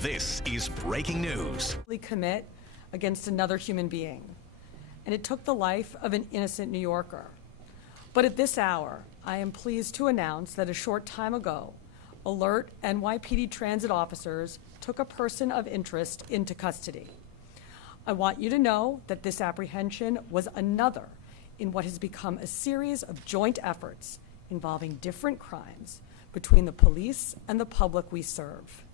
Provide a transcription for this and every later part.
This is breaking news. Commit against another human being, and it took the life of an innocent New Yorker. But at this hour, I am pleased to announce that a short time ago, alert NYPD transit officers took a person of interest into custody. I want you to know that this apprehension was another in what has become a series of joint efforts involving different crimes between the police and the public we serve.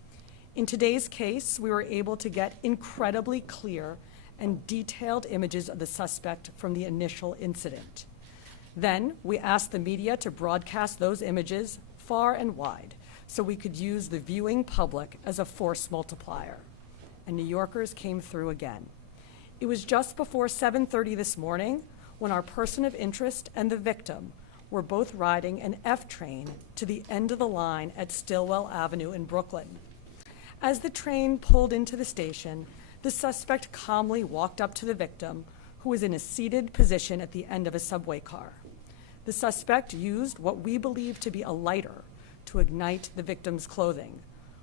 In today's case, we were able to get incredibly clear and detailed images of the suspect from the initial incident. Then we asked the media to broadcast those images far and wide so we could use the viewing public as a force multiplier. And New Yorkers came through again. It was just before 7:30 this morning when our person of interest and the victim were both riding an F train to the end of the line at Stillwell Avenue in Brooklyn. As the train pulled into the station, the suspect calmly walked up to the victim, who was in a seated position at the end of a subway car. The suspect used what we believe to be a lighter to ignite the victim's clothing,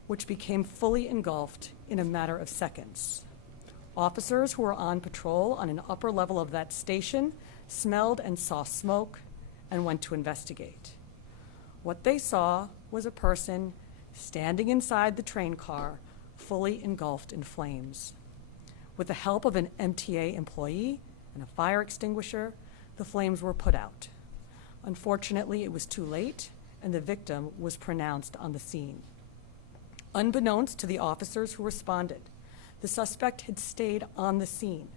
which became fully engulfed in a matter of seconds. Officers who were on patrol on an upper level of that station smelled and saw smoke and went to investigate. What they saw was a person standing inside the train car, fully engulfed in flames. With the help of an MTA employee and a fire extinguisher, the flames were put out. Unfortunately, it was too late, and the victim was pronounced on the scene. Unbeknownst to the officers who responded, the suspect had stayed on the scene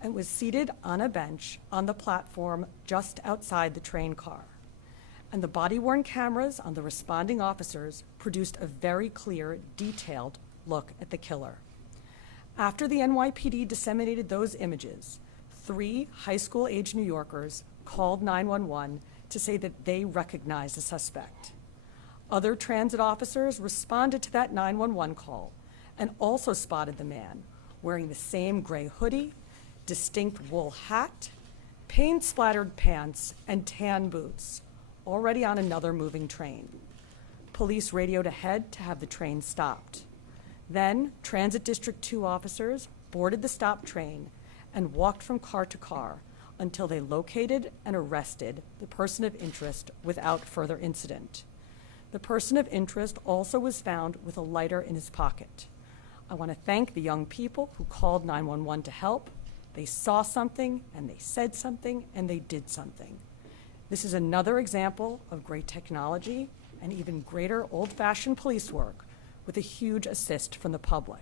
and was seated on a bench on the platform just outside the train car. And the body-worn cameras on the responding officers produced a very clear, detailed look at the killer. After the NYPD disseminated those images, 3 high school-age New Yorkers called 911 to say that they recognized the suspect. Other transit officers responded to that 911 call and also spotted the man wearing the same gray hoodie, distinct wool hat, paint-splattered pants, and tan boots, already on another moving train. Police radioed ahead to have the train stopped. Then, Transit District 2 officers boarded the stopped train and walked from car to car until they located and arrested the person of interest without further incident. The person of interest also was found with a lighter in his pocket. I want to thank the young people who called 911 to help. They saw something, and they said something, and they did something. This is another example of great technology and even greater old-fashioned police work with a huge assist from the public.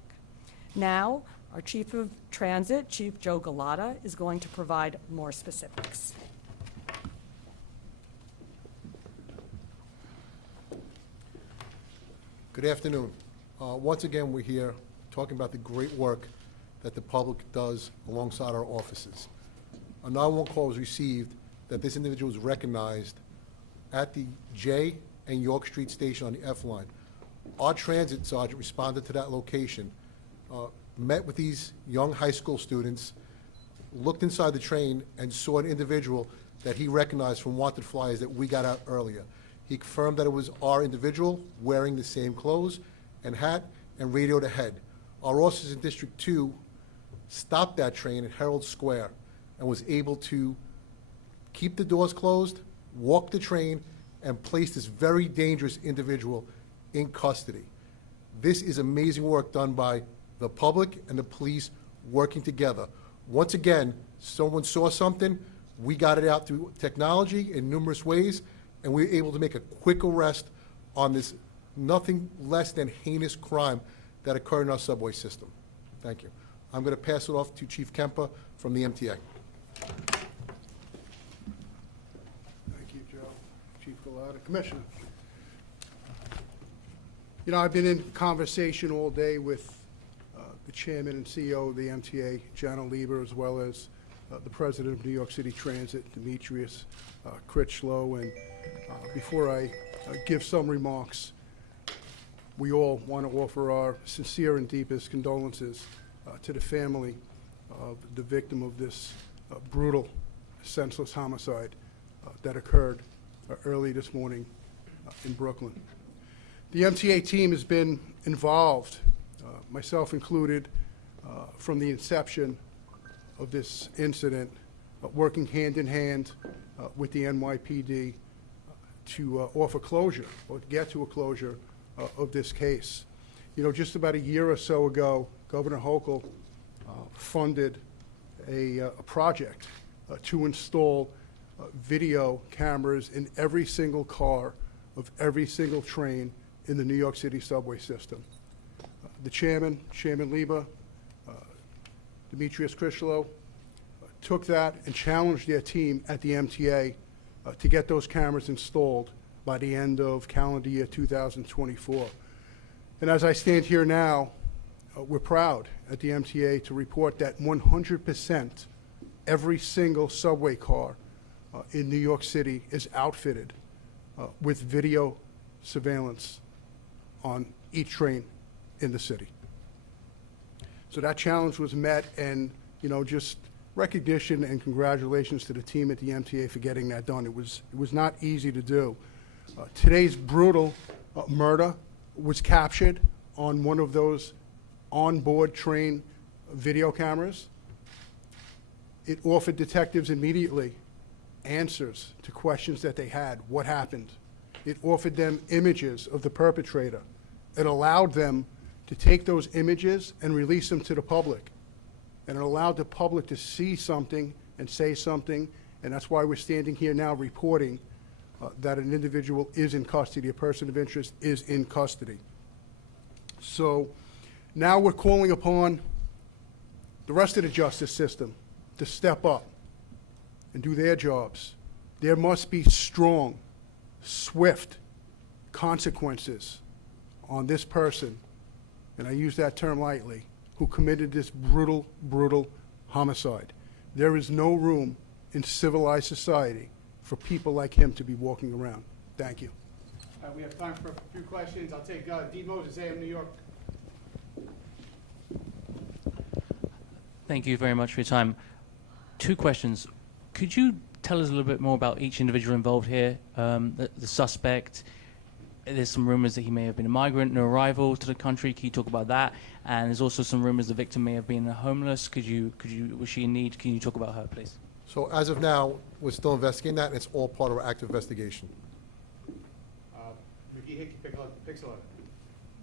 Now, our Chief of Transit, Chief Joe Galata, is going to provide more specifics. Good afternoon. Once again, we're here talking about the great work that the public does alongside our offices. A 911 call was received that this individual was recognized at the J and York Street station on the F line. Our transit sergeant responded to that location, met with these young high school students, looked inside the train, and saw an individual that he recognized from wanted flyers that we got out earlier. He confirmed that it was our individual wearing the same clothes and hat and radioed ahead. Our officers in District 2 stopped that train at Herald Square and was able to keep the doors closed, walk the train, and place this very dangerous individual in custody. This is amazing work done by the public and the police working together. Once again, someone saw something, we got it out through technology in numerous ways, and we were able to make a quick arrest on this nothing less than heinous crime that occurred in our subway system. Thank you. I'm going to pass it off to Chief Kemper from the MTA. Thank you, Joe. Chief Galata. Commissioner. You know, I've been in conversation all day with the chairman and CEO of the MTA, Jana Lieber, as well as the president of New York City Transit, Demetrius Critchlow. And before I give some remarks, we all want to offer our sincere and deepest condolences to the family of the victim of this brutal, senseless homicide that occurred early this morning in Brooklyn. The MTA team has been involved myself included, from the inception of this incident, working hand in hand with the NYPD to offer closure, or get to a closure of this case. You know, just about a year or so ago, Governor Hochul funded a project to install video cameras in every single car of every single train in the New York City subway system. The chairman, Chairman Liba, Demetrius Critchlow, took that and challenged their team at the MTA to get those cameras installed by the end of calendar year 2024. And as I stand here now, we're proud at the MTA to report that 100% every single subway car in New York City is outfitted with video surveillance on each train in the city. So that challenge was met, and just recognition and congratulations to the team at the MTA for getting that done. It was not easy to do. Today's brutal murder was captured on one of those onboard train video cameras. It offered detectives immediately answers to questions that they had. What happened? It offered them images of the perpetrator. It allowed them to take those images and release them to the public. And it allowed the public to see something and say something, and that's why we're standing here now reporting that an individual is in custody, a person of interest is in custody. So now we're calling upon the rest of the justice system to step up and do their jobs. There must be strong, swift consequences on this person, and I use that term lightly, who committed this brutal, brutal homicide. There is no room in civilized society for people like him to be walking around. Thank you. We have time for a few questions. I'll take Dean Moses, AM New York. Thank you very much for your time. Two questions. Could you tell us a little bit more about each individual involved here? The suspect, there's some rumors that he may have been a migrant, no arrival to the country. Can you talk about that? And there's also some rumors the victim may have been homeless. Was she in need? Can you talk about her, please? So as of now, we're still investigating that, and it's all part of our active investigation. Ricky Hickey, Pixel.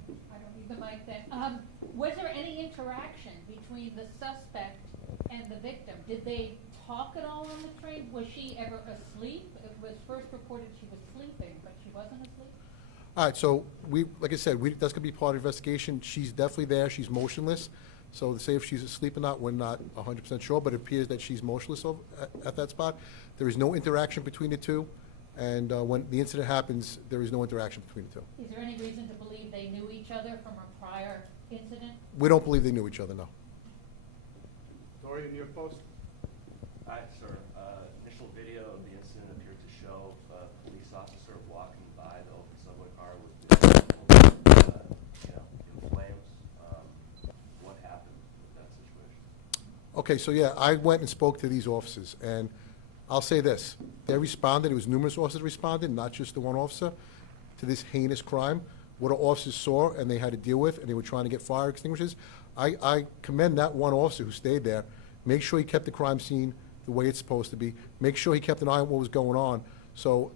I don't need the mic then. Was there any interaction between the suspect and the victim? Did they talk at all on the train? Was she ever asleep? It was first reported she was sleeping, but she wasn't asleep? All right, so like I said, that's going to be part of the investigation. She's definitely there. She's motionless. So to say if she's asleep or not, we're not 100% sure, but it appears that she's motionless at that spot. There is no interaction between the two, and when the incident happens, there is no interaction between the two. Is there any reason to believe they knew each other from a prior incident? We don't believe they knew each other, no. Dory, New York Post. Hi, sir. Initial video of the incident appeared to show a police officer walking by the open subway car with the in flames. What happened with that situation? Okay, so yeah, I went and spoke to these officers, and I'll say this. They responded. It was numerous officers responded, not just the one officer, to this heinous crime. What our officers saw and they had to deal with, and they were trying to get fire extinguishers. I commend that one officer who stayed there. Make sure he kept the crime scene the way it's supposed to be. Make sure he kept an eye on what was going on. So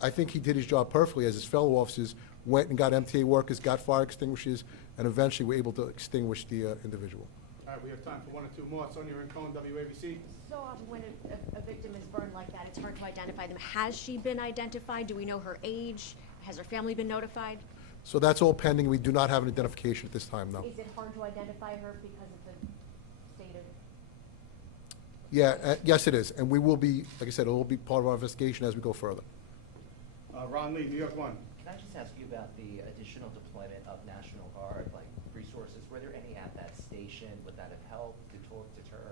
I think he did his job perfectly, as his fellow officers went and got MTA workers, got fire extinguishers, and eventually were able to extinguish the individual. All right, we have time for one or two more. Sonia Rincon, WABC. So often when a victim is burned like that, it's hard to identify them. Has she been identified? Do we know her age? Has her family been notified? So that's all pending. We do not have an identification at this time, no. Is it hard to identify her because of the state of... Yeah, yes, it is. And we will be, like I said, it will be part of our investigation as we go further. Ron Lee, New York One. Can I just ask you about the additional deployment of National Guard, like resources? Were there any at that station? Would that have helped to deter?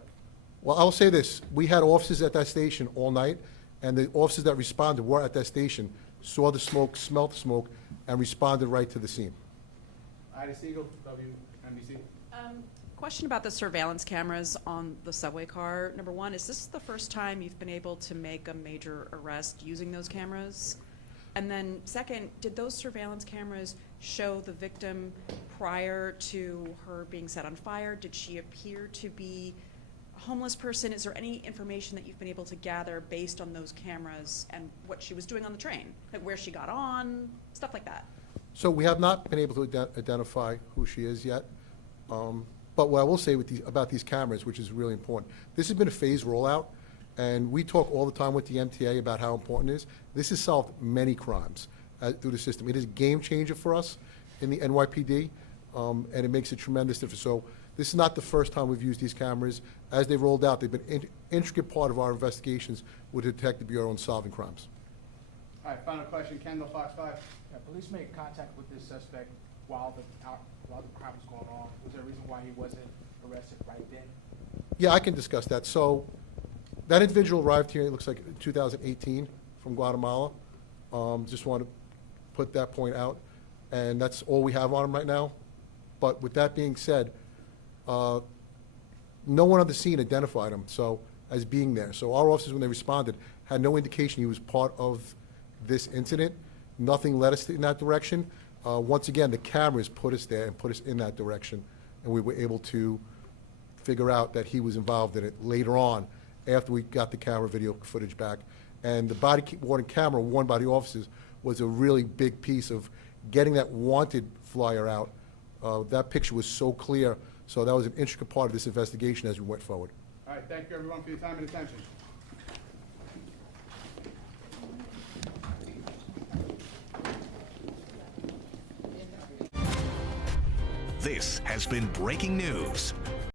Well, I'll say this. We had officers at that station all night, and the officers that responded were at that station, saw the smoke, smelled the smoke, and responded right to the scene. Ida Siegel, WNBC. Question about the surveillance cameras on the subway car. Number one, is this the first time you've been able to make a major arrest using those cameras? And then second, did those surveillance cameras show the victim prior to her being set on fire? Did she appear to be a homeless person? Is there any information that you've been able to gather based on those cameras and what she was doing on the train? Like where she got on, stuff like that? So we have not been able to identify who she is yet. But what I will say about these cameras, which is really important, this has been a phased rollout, and we talk all the time with the MTA about how important it is. This has solved many crimes through the system. It is a game changer for us in the NYPD, and it makes a tremendous difference. So this is not the first time we've used these cameras. As they rolled out, they've been an intricate part of our investigations with the Detective Bureau in solving crimes. All right, final question, Kendall, Fox 5. Yeah, police made contact with this suspect while the crime was going on. Was there a reason why he wasn't arrested right then? Yeah, I can discuss that. So that individual arrived here, it looks like 2018 from Guatemala. Just want to put that point out. And that's all we have on him right now. But with that being said, no one on the scene identified him as being there. So our officers, when they responded, had no indication he was part of this incident. Nothing led us in that direction. Once again, the cameras put us there and put us in that direction, and we were able to figure out that he was involved in it later on after we got the camera video footage back. And the body-worn camera worn by the officers was a really big piece of getting that wanted flyer out. That picture was so clear, so that was an intricate part of this investigation as we went forward. All right, thank you everyone for your time and attention. This has been breaking news.